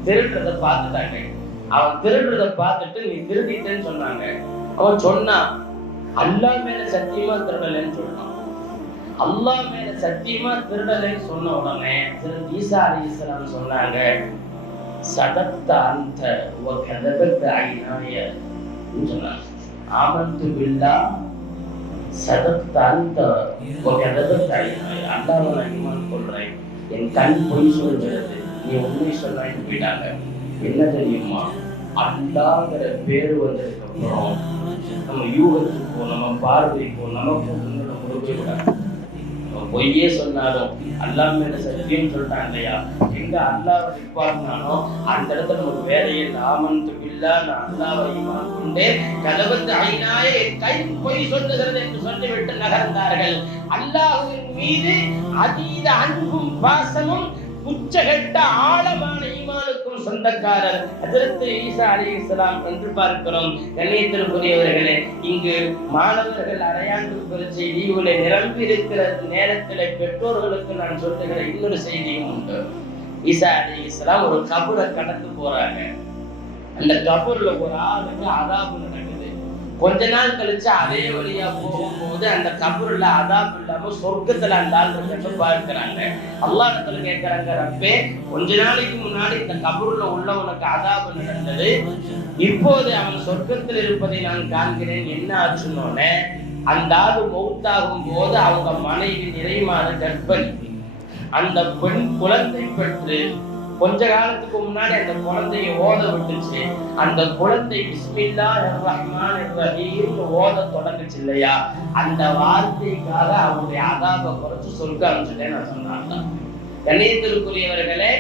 திருடுறத பார்த்துட்டாங்க. அவன் திருடுறத பார்த்துட்டு நீ திருடிட்டேன்னு சொன்னாங்க. அவன் சொன்னான், அல்லாஹ் மேல சத்தியமா திருடலன்னு சொல்றான். அல்லாஹ் மேல சத்தியமா திருடலைன்னு சொன்ன உடனே ஈசா அலைஹிஸ்ஸலாம் சொன்னாங்க, சதக்த அன்த வ கதபத ஐனாய சொன்னாங்க. ஆமன்து பில்லாஹ் சதக்த அன்த வ கதபத ஐனாய. அல்லாஹ்வை நான் ஈமான் கொள்றேன், என் கண் பொய் சொல்கிறது, நீ உண்மை சொல்றான்னு போயிட்டாங்க. என்ன தெரியுமா, அல்லாஹ்ங்கிற பேர் வந்ததுக்கு அப்புறம் நம்ம யூகத்துக்கோ நம்ம பார்வைக்கோ நமக்கு கொடுக்கவே கூடாது. நம்ம பொய்யே சொன்னாலும் அல்லாஹ் மேல சத்தியம் சொல்லிட்டாங்க இல்லையா, எங்க அல்லாஹ்வை நிப்பாட்டினானோ அந்த இடத்துல நமக்கு வேலையே ஆமன்து பில்லாஹ், நான் அல்லாஹ்வை ஈமான் கொண்டேன், கதபத் ஐனாய, என் கை பொய் சொல்லுகிறது என்று சொல்லிவிட்டு நகர்ந்தார்கள். அல்லாஹ்வின் மீது அதீத அன்பும் பாசமும் உச்சகட்ட ஆழமான ஈமானுக்கும் சொந்தக்காரர் ஹஜ்ரத் ஈசா அலைஹிஸ்ஸலாம் என்று பார்க்கிறோம். கண்ணியத்திற்குரியவர்களே, இங்கு மாணவர்கள் அரையாண்டு பரீட்சை லீவுல நிரம்பி இருக்கிற நேரத்தில் பெற்றோர்களுக்கு நான் சொல்லுகிற இன்னொரு செய்தியும் உண்டு. ஈசா அலைஹிஸ்ஸலாம் ஒரு கபரை கடந்து போறாங்க. அந்த கபூர்ல ஒரு ஆளுக்கு அதாபு நடக்குது. கொஞ்ச நாள் கழிச்சு அதே வழியா போகும்போது அந்த கபூர்ல அதாபு இல்லாம சொர்க்கத்துல அந்த ஆள் இருந்து பார்க்கிறாங்க. அல்லாஹ்விடத்துல கேட்கிறாங்க, ரப்பே, கொஞ்ச நாளைக்கு முன்னாடி இந்த கபூர்ல உள்ளவனுக்கு அதாபு நடந்தது, இப்போது அவன் சொர்க்கத்தில் இருப்பதை நான் காண்கிறேன், என்ன ஆச்சுன்னோட அந்த ஆளு மௌத்தாகும் போது அவங்க மனைவி நிறைமாத கர்ப்பிணி. அந்த பெண் குழந்தை பெற்று கொஞ்ச காலத்துக்கு முன்னாடி அந்த குழந்தைய ஓத விட்டுச்சு. அந்த குழந்தை பிஸ்மில்லாஹிர் ரஹ்மானிர் ரஹீம் ஓத தொடங்குச்சு இல்லையா, அந்த வார்த்தைக்காக அவருடைய அதாப குறைச்சு சொர்க்க அனுப்பிச்சுட்டேன்னு நான் சொன்னாங்க. கண்ணியத்திற்குரியவர்களே,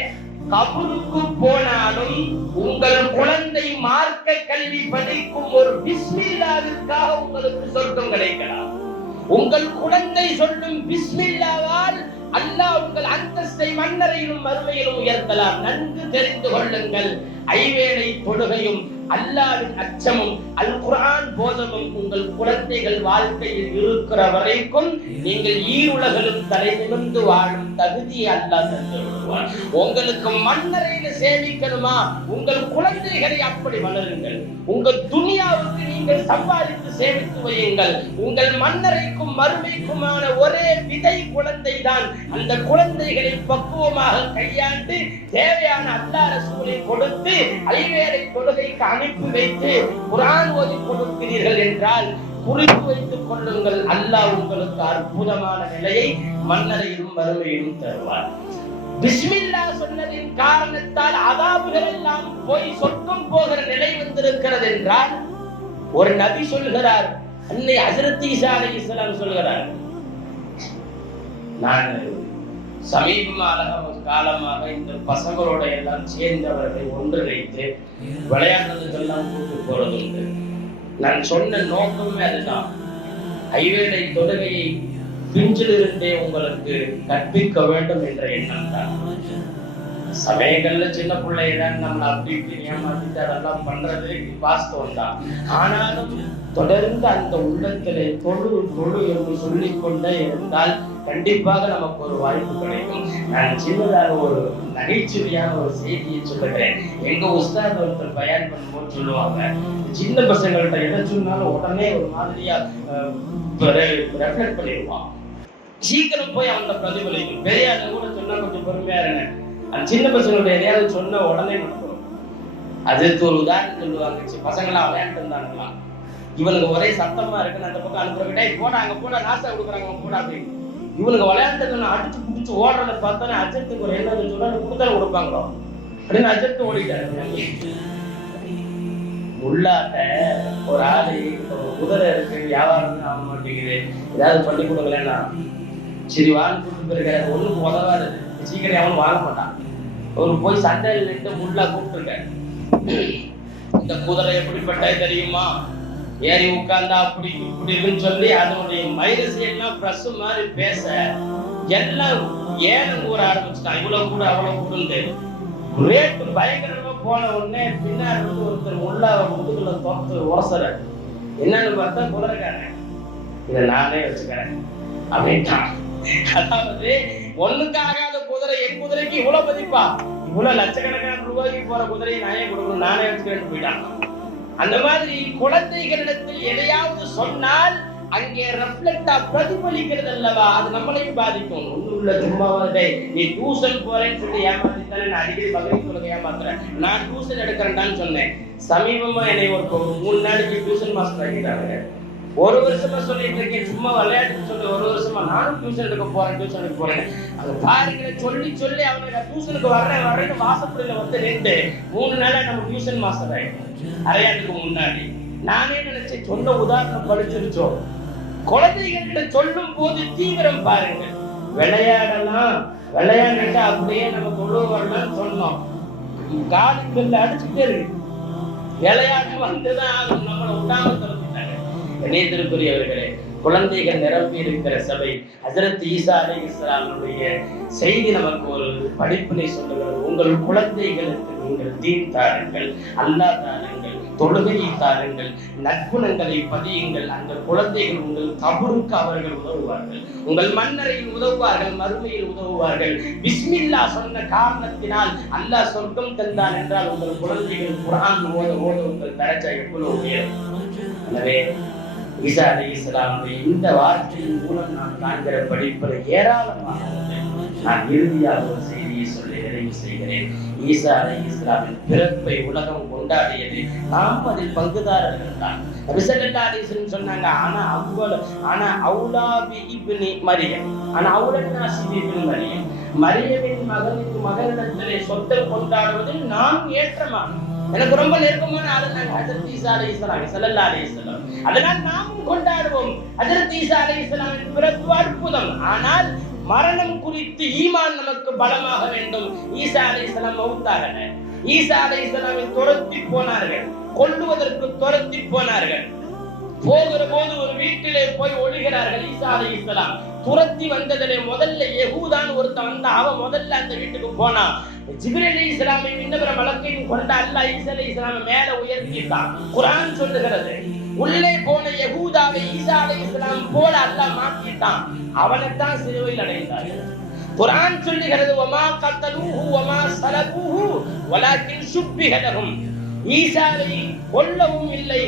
கபருக்கு போனாலும் உங்கள் குழந்தை மார்க்க கல்வி படிக்கும் ஒரு பிஸ்மில்லாவிற்காக உங்களுக்கு சொர்க்கம் கிடைக்கலாம். உங்கள் குழந்தை சொல்லும் பிஸ்மில்லாவால் அல்லாஹ் உங்கள் அந்தஸ்தை மன்னரையிலும் மறுமையிலும் உயர்த்தலாம். நன்கு தெரிந்து கொள்ளுங்கள், ஐவேளை தொழுகையும் அல்லாஹ்வின் அச்சமும் அல் குர்ஆன் போதமும் உங்கள் குழந்தைகள் வாழ்க்கையில் இருக்கிற வரைக்கும் நீங்கள் ஈருலகிலும் தலை நிமிர்ந்து வாழும் தகுதியை அல்லாஹ் தந்து விடுவார். உங்களுக்கு மன்னரையில சேமிக்கணுமா, உங்கள் குழந்தைகளை அப்படி வளருங்கள். உங்கள் துனியாவுக்கு நீங்கள் சம்பாதித்து சேமித்து வையுங்கள். உங்கள் மன்னரைக்கும் மறுமைக்குமான ஒரே விதை குழந்தை தான். அந்த குழந்தைகளை பக்குவமாக கையாண்டு தேவையான அல்லாஹ் ரசூலை கொடுத்து ஐவேளை தொழுகைக்கு அனுப்பி வைத்து குர்ஆன் ஓதி கொடுக்கிறீர்கள் என்றால் குறித்து வைத்துக் கொள்ளுங்கள், அல்லாஹ் உங்களுக்கு அற்புதமான நிலையை மன்னரையிலும் மறுமையிலும் தருவார். பிஸ்மில்லாஹ் சொன்னதின் காரணத்தால் அதாபுகள் எல்லாம் போய் சொர்க்கம் போகிற நிலை வந்திருக்கிறது என்றால் ஒரு நபி சொல்கிறார், அன்னை ஹஜ்ரத் ஈசா அலைஹிஸ்ஸலாம் சொல்கிறார், நான் சமீபமாக காலமாக இந்த பசங்களோட எல்லாம் சேர்ந்தவர்களை ஒன்றிணைத்து விளையாடுறதுக்கெல்லாம் கூட்டு போறது உண்டு. நான் சொன்ன நோக்கமே அதுதான். ஐவேளை தொழுகையை பிஞ்சிலிருந்தே உங்களுக்கு கற்பிக்க வேண்டும் என்ற எண்ணம் தான். சமயங்கள்ல சின்ன பிள்ளைதான் நம்மளை அப்படி இப்படி ஏமாத்திட்டு அதெல்லாம் பண்றது வாஸ்தவம் தான். ஆனாலும் தொடர்ந்து அந்த உள்ளத்திலே தொழு தொழு என்று சொல்லிக்கொண்டே இருந்தால் கண்டிப்பாக நமக்கு ஒரு வாய்ப்பு கிடைக்கும். நான் சின்னதாக ஒரு நகைச்சுவையான ஒரு செய்தியை சொல்லுகிறேன். எங்க உஸ்தாத் ஒருத்தர் பயன் பண்ணும்போது சொல்லுவாங்க, சின்ன பசங்கள்கிட்ட எதை சொன்னாலும் உடனே ஒரு மாதிரியா ரெஃப்ளெக்ட் பண்ணிடுவான். சீக்கிரம் போய் அவங்க பிரதிபலிக்கும். பெரிய கூட சொன்னா கொஞ்சம் பொறுமையா இருங்க. அந்த சின்ன பசங்களுடைய எதையாவது சொன்ன உடனே நடக்கும். அதுக்கு ஒரு உதாரணம் சொல்லுவாங்க. பசங்களாம் விளையாண்டு இருந்தாங்களாம், இவனுக்கு ஒரே சத்தமா இருக்குன்னு அந்த பக்கம் அனுப்புறக்கிட்டே போட அங்க போட நாசா கொடுக்குறாங்க போட அப்படின்னு. இவனுக்கு விளையாண்டு அடிச்சு பிடிச்சி ஓடுறத பார்த்தோன்னே அஜத்துக்கு ஒரு என்ன சொல்ல கொடுத்தாலும் கொடுப்பாங்களோ அப்படின்னு அஜத்து ஓடிட்டாரு. உள்ளாட்ட ஒரு ஆளு குதிரை இருக்கு, வியாபாரம் ஆக மாட்டேங்குது, ஏதாவது பண்ணி கொடுக்கலன்னா சரி வாழ் கூட்டு போயிருக்காரு, ஒண்ணுக்கு உதவாது, சீக்கிரம் அவனும் வாங்க மாட்டான். அவரு போய் சண்டையில் நின்று முள்ளா கூப்பிட்டுருக்க, இந்த குதிரை எப்படிப்பட்ட தெரியுமா, ஏறி உட்கார்ந்தா அப்படி இப்படின்னு சொல்லி அதனுடைய மைரசி எல்லாம் பிரஸ் மாதிரி பேச எல்லாம் ஏலம் கூற ஆரம்பிச்சுட்டான். இவ்வளவு கூட அவ்வளவு கூடுண்டு ரேட்டு பயங்கரமா போன உடனே பின்னாடி ஒருத்தர் உள்ள முதுகுல தோத்து உரசற என்னன்னு பார்த்தா குதிரைக்காரன், இதை நானே வச்சுக்கிறேன் அப்படின்ட்டான். அதாவது ஒண்ணுக்கு ஆகாத குதிரை, என் குதிரைக்கு இவ்வளவு மதிப்பா, இவ்வளவு லட்சக்கணக்கான ரூபாய்க்கு போற குதிரையை நானே கொடுக்கணும், நானே வச்சுக்கிறேன்னு போயிட்டான். அந்த மாதிரி குழந்தைகளிடத்தில் எதையாவது சொன்னால் அங்கே ரெஃப்ளெக்டா பிரதிபலிக்கிறது அல்லவா, அது நம்மளையும் பாதிக்கும். ஒன்றும் இல்ல, சும்மா நீ டியூஷன் போறேன்னு சொல்லி ஏமாத்தித்தானே நான் அடிக்கடி மகன் சொல்லுங்க ஏமாத்துறேன். நான் டியூஷன் எடுக்கிறேன்னு சொன்னேன். சமீபமா என்னை ஒரு 3 நாளைக்கு டியூஷன் மாஸ்டர் ஆகிட்டாங்க. ஒரு வருஷமா சொல்லிட்டு இருக்கேன், சும்மா விளையாட்டு சொல்லி ஒரு வருஷமா நானும் டியூஷன் எடுக்க போறேன். அது பாருங்க, சொல்லி சொல்லி அவனுக்கு டியூஷனுக்கு வரேன்னு வாசப்படியில வந்து 3 நாளா நம்ம டியூஷன் மாஸ்டர் ஆயிட்டோம். அரையாண்டுக்கு முன்னாடி நானே நினைச்சேன், சொன்ன உதாரணம் படிச்சிருச்சோம். குழந்தைகள்கிட்ட சொல்லும் போது தீவிரம் பாருங்க. விளையாடிட்டு அப்படியே நம்ம தொழு வரலாம்னு சொன்னோம். காலில் அடிச்சுட்டே இருக்கு. விளையாட வந்துதான் நம்மளை உண்டாம திறந்துட்டாங்க. கணேசருக்குரியவர்களே, குழந்தைகள் நிரம்பி இருக்கிற சபை. ஹஜ்ரத் ஈசா அலைஹிஸ்ஸலாமுடைய செய்தி நமக்கு ஒரு படிப்பினை சொல்லுகிறது. உங்கள் குழந்தைகளுக்கு நீங்கள் தீன் தாருங்கள், அல்லாஹ் தாருங்கள், தொழுகையை தாருங்கள், நற்குணங்களை பதியுங்கள். அந்த குழந்தைகள் உங்கள் கபருக்கு அவர்கள் உதவுவார்கள், உங்கள் மன்னரையில் உதவுவார்கள், மறுமையில் உதவுவார்கள். பிஸ்மில்லா சொன்ன காரணத்தினால் அல்லாஹ் சொர்க்கம் தந்தான் என்றால் உங்கள் குழந்தைகள் குர்ஆன் ஓத உங்கள் தரஜா எவ்வளவு உயரும். எனவே ஈசா அலைஹிஸ்ஸலாமுடைய இந்த வார்த்தையின் மூலம் நாம் காண்கிற படிப்பில் ஏராளமாக நான் இறுதியாக ஒரு செய்தியை சொல்லி நிறைவு செய்கிறேன். ஈசா அலைஹிஸ்ஸலாமின் பிறப்பை உலகம் கொண்டாடியது, நாம் அதில் பங்குதாரர்கள் தான். நபி ஸல்லல்லாஹு அலைஹி வஸல்லம் சொன்னாங்க, ஆனா அவுலா பி இப்னி மரியம், ஆனா அவுலன்னாசி பி இப்னி மரியம், மரியமின் மகனிடத்திலே சொத்தை கொண்டாடுவதில் நான் ஏற்றமான, எனக்கு ரொம்ப நெருக்கமான ஆளு நாங்க ஹஜ்ரத் ஈசா அலைஹிஸ்ஸலாம் ஸல்லல்லாஹு அலைஹி வஸல்லம். அதனால் நாமும் கொண்டாடுவோம். ஹஜ்ரத் ஈசா அலைஹிஸ்ஸலாமின் பிறப்பு அற்புதம். ஆனால் மரணம் குறித்து ஈமான் நமக்கு பலமாக வேண்டும். ஈசா அலைஹிஸ்ஸலாம் மௌத்தாகல. ஈசா அலைஹிஸ்ஸலாமை துரத்தி போனார்கள், கொல்லுவதற்கு துரத்தி போனார்கள். போகிற போது ஒரு வீட்டிலே போய் ஒளிகிறார்கள். ஈசா அலைஹிஸ்ஸலாம் துரத்தி வந்ததிலே முதல்ல யஹூதான் ஒருத்தன் வந்தா, அவன் முதல்ல அந்த வீட்டுக்கு போனான். ஜிப்ரீல் அலைஹிஸ்ஸலாமை இன்னவர மலக்கையும் கொண்ட அல்லாஹ் ஈசா அலைஹிஸ்ஸலாமை மேல உயர்த்திட்டான். குர்ஆன் சொல்லுகிறது, உள்ளே போன யஹூதாவை ஈசா அலைஹிஸ்ஸலாம் போல அல்லாஹ் மாற்றிட்டான். அவனைத்தான் சிலுவையில் அடைந்தார்கள். குர்ஆன் சொல்லுகிறது, வமா கத்தலூஹு வமா ஸலபூஹு வலாக்கின் ஷுப்பிஹ லஹும். ஈசாவை கொல்லவும் இல்லை,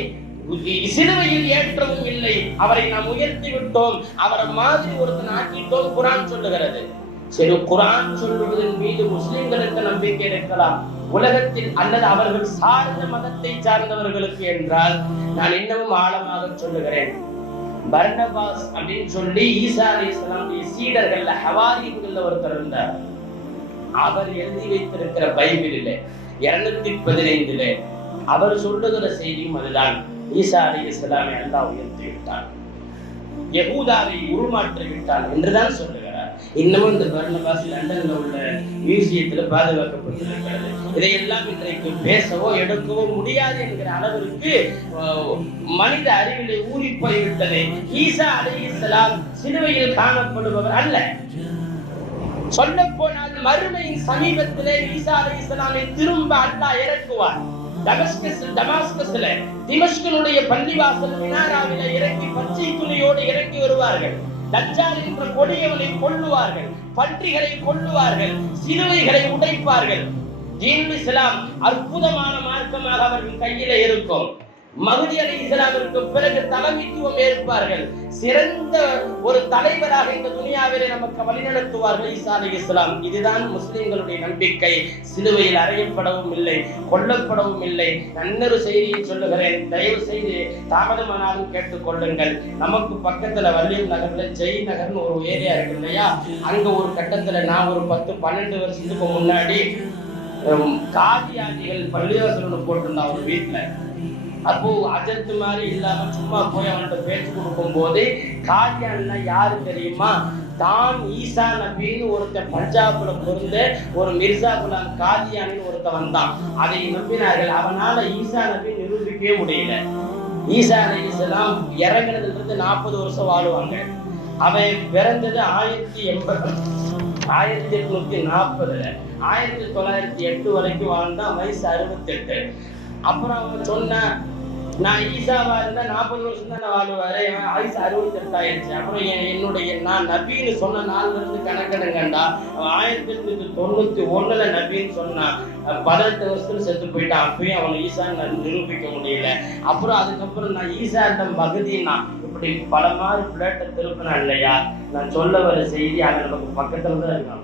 சிலுவையில் ஏற்றவும் இல்லை, அவரை நாம் உயர்த்தி விட்டோம், அவரை மாதிரி ஒருத்தன் ஆக்கிட்டோம் குர்ஆன் சொல்லுகிறது. சரி, குர்ஆன் சொல்லுவதன் மீது முஸ்லிம்களுக்கு நம்பிக்கை இருக்கலாம், உலகத்தில் அல்லது அவர்கள் சார்ந்த மதத்தை சார்ந்தவர்களுக்கு என்றால் நான் இன்னமும் ஆழமாக சொல்லுகிறேன். பர்னபாஸ் அப்படின்னு சொல்லி ஈசா அலைஹிஸ்ஸலாமுடைய சீடர்கள்ல ஹவாரியன்கள்ல ஒருத்தர் இருந்தார். அவர் எழுதி வைத்திருக்கிற பைபிளிலே 215 அவர் சொல்லுகிற செய்தியும் அதுதான். ஈசா அலைஹிஸ்ஸலாமை அல்லாஹ் உயர்த்தி விட்டான், யஹூதாவை உருமாற்றி விட்டான் என்றுதான் சொல்லுகிறார். இன்னமும் இந்த பர்னபாஸ் லண்டன்ல உள்ள மியூசியத்துல பாதுகாக்கப்பட்டிருக்கிறது. இதையெல்லாம் இன்றைக்கு பேசவோ எடுக்கவோ முடியாது என்கிற அளவிற்கு மனித அறிவிலே ஊறி போய்விட்டது. ஈசா அலைஹிஸ்ஸலாம் சிலுவையில் காணப்படுபவர் அல்ல. சொல்ல போனால் மறுமையின் சமீபத்திலே ஈசா அலைஹிஸ்ஸலாமை திரும்ப அல்லாஹ் இறக்குவார். டமாஸ்கஸ்ல திமஷ்குனுடைய பள்ளிவாசல் மினாராவிலே இறங்கி பச்சை துணியோடு இறங்கி வருவார்கள். தஜ்ஜால் என்ற கொடியவனை கொல்லுவார்கள், பன்றிகளை கொல்லுவார்கள், சிலுவைகளை உடைப்பார்கள். தீனுல் இஸ்லாம் அற்புதமான மார்க்கமாக அவர்கள் கையிலே இருக்கும். மஹ்தி அலைஹிஸ்ஸலாமிற்கு பிறகு தலைமைத்துவம் ஏற்பார்கள். சிறந்த ஒரு தலைவராக இந்த துனியாவிலே நமக்கு வழிநடத்துவார்கள் ஈசா அலைஹிஸ்ஸலாம். இதுதான் முஸ்லிம்களுடைய நம்பிக்கை. சிலுவையில் அறையப்படவும் இல்லை, கொல்லப்படவும் இல்லை. இன்னொரு செய்தியை சொல்லுகிறேன், தயவு செய்து தாமதமானாலும் கேட்டுக்கொள்ளுங்கள். நமக்கு பக்கத்துல வள்ளியூர் நகர்ல ஜெய் நகர்னு ஒரு ஏரியா இருக்கு இல்லையா, அங்க ஒரு கட்டத்துல நான் ஒரு 10-12 வருஷத்துக்கு முன்னாடி காதியாதிகள் பள்ளிவாசல் போட்டிருந்தான் ஒரு வீட்டுல. அப்போ அஜத்து மாதிரி இல்லாம சும்மா போய் அவன்கிட்ட பேச்சு கொடுக்கும் போது, காதியான்னா யாரு தெரியுமா, தான் ஈசா நபின்னு ஒருத்தன் பஞ்சாப்ல பிறந்த ஒரு மிர்சா குலாம் காதியானின்னு ஒருத்தன் வந்தான். அதை நம்பினார்கள். அவனால ஈசா நபி நிரூபிக்கவே முடியல. ஈசா அலைஹிஸ்ஸலாம் இறங்கினதுல இருந்து 40 வருஷம் வாழுவாங்க. அவன் பிறந்தது 1840. 1908 வரைக்கும் வாழ்ந்தான். வயசு 68. அப்புறம் அவன் சொன்ன, நான் ஈசாவா இருந்தா 40 வருஷம் தான் வாழுவாரு, வயசு 68 ஆயிடுச்சு. அப்புறம் நான் நபின்னு சொன்ன நாள்ல இருந்து கணக்கெடுங்கண்டா, 1891 நபின்னு சொன்னான். 18 வருஷத்துல செத்து போயிட்டான். அப்பயும் அவனை ஈசா நிரூபிக்க முடியல. அப்புறம் அதுக்கப்புறம் நான் ஈசா மகதின்னா இப்படி பல மாதிரி பிளேட்டை திருப்பினா இல்லையா, நான் சொல்ல வர செய்தி அதை நமக்கு பக்கத்துல தான் இருக்காங்க.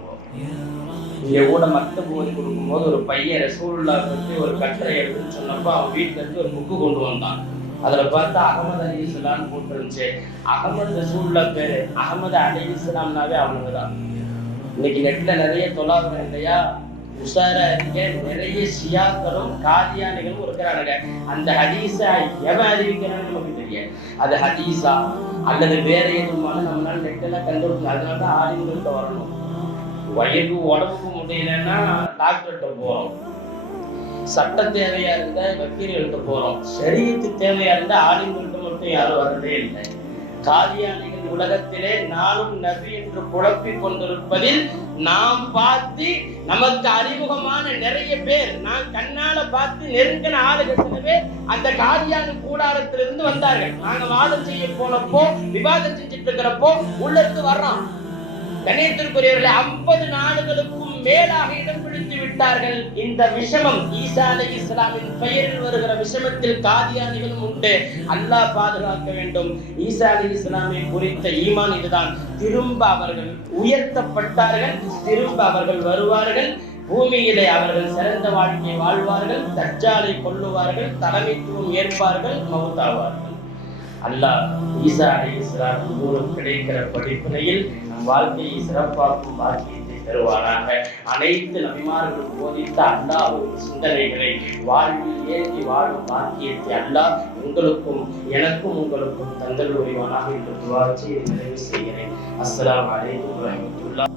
இங்க கூட மத்த போதி கொடுக்கும்போது ஒரு பையன் ரசூலுல்லா பற்றி ஒரு கட்டுரை எழுதுன்னு சொன்னப்போ அவன் வீட்டுல இருந்து ஒரு புக்கு கொண்டு வந்தான். அதுல பார்த்தா அகமது அலைஹிஸ்ஸலாம் போட்டு இருந்துச்சு. அகமது ரசூலுல்லா பேரு, அகமது அலைஹிஸ்ஸலாம்னாவே அவனுங்கதான். இன்னைக்கு நெட்ல நிறைய தொலாவுறேன் இல்லையா, உஷாரா இருக்க. நிறைய ஷியாக்களும் காதியானிகளும் இருக்கிறானுங்க. அந்த ஹதீஸை எவன் அறிவிக்கிறான்னு நமக்கு தெரியாது. அது ஹதீஸா அல்லது வேற எதுவுமான நம்மளால நெட்டெல்லாம் கண்டுபிடிக்கணும். அதனாலதான் ஆலிம்கள்ட்ட வரணும். வயிறு உடம்புக்கு முடியலன்னா டாக்டர்கிட்ட போறோம், சட்ட தேவையா இருந்தா வக்கீல்கிட்ட போறோம், ஷரியத்து தேவையா இருந்தா ஆலிம்கள்ட்ட மட்டும் யாரும் வரதே இல்லை. காதியானிகள் உலகத்திலே நானும் நபி என்று குழப்பிக் கொண்டிருப்பதில் நாம் பார்த்து நமக்கு அறிமுகமான நிறைய பேர், நான் கண்ணால பார்த்து நெருங்கின ஆளுகள் சில பேர் அந்த காதியானி கூடாரத்திலிருந்து வந்தார்கள். நாங்க வாதம் செய்ய போனப்போ, விவாதம் செஞ்சுட்டு இருக்கிறப்போ உள்ள இருந்து வர்றோம். கணேசத்திற்குரியவர்களை 50 நாடுகளுக்கும் மேலாக இடம் பிடித்து விட்டார்கள். இந்த விஷமம் ஈசா அலைஹிஸ்ஸலாமின் பெயரில் வருகிற விஷமத்தில் காதியானிகளும் உண்டு. அல்லாஹ் பாதுகாக்க வேண்டும். ஈசா அலைஹிஸ்ஸலாமை குறித்த ஈமான் இதுதான். திரும்ப அவர்கள் உயர்த்தப்பட்டார்கள், திரும்ப அவர்கள் வருவார்கள், பூமியிலே அவர்கள் சிறந்த வாழ்க்கையை வாழ்வார்கள், தஜ்ஜாலை கொல்லுவார்கள், தலைமைத்துவம் ஏற்பார்கள், மௌத்தாவார்கள். அல்லாஹ் ஈசா அலைஹிஸ்ஸலாம் மூலம் கிடைக்கிற படிப்பினையில் நம் வாழ்க்கையை சிறப்பாக்கும் பாக்கியத்தை தருவாராக. அனைத்து நபிமார்களும் போதித்த அல்லாஹ்வின் சிந்தனைகளை வாழ்வில் ஏற்றி வாழும் பாக்கியத்தை அல்லாஹ் உங்களுக்கும் எனக்கும் உங்களுக்கும் தந்தல் உரிவானாக என்று துஆ செய்து நிறைவு செய்கிறேன். அஸ்ஸலாமு அலைக்கும் வரஹ்மத்துல்லாஹி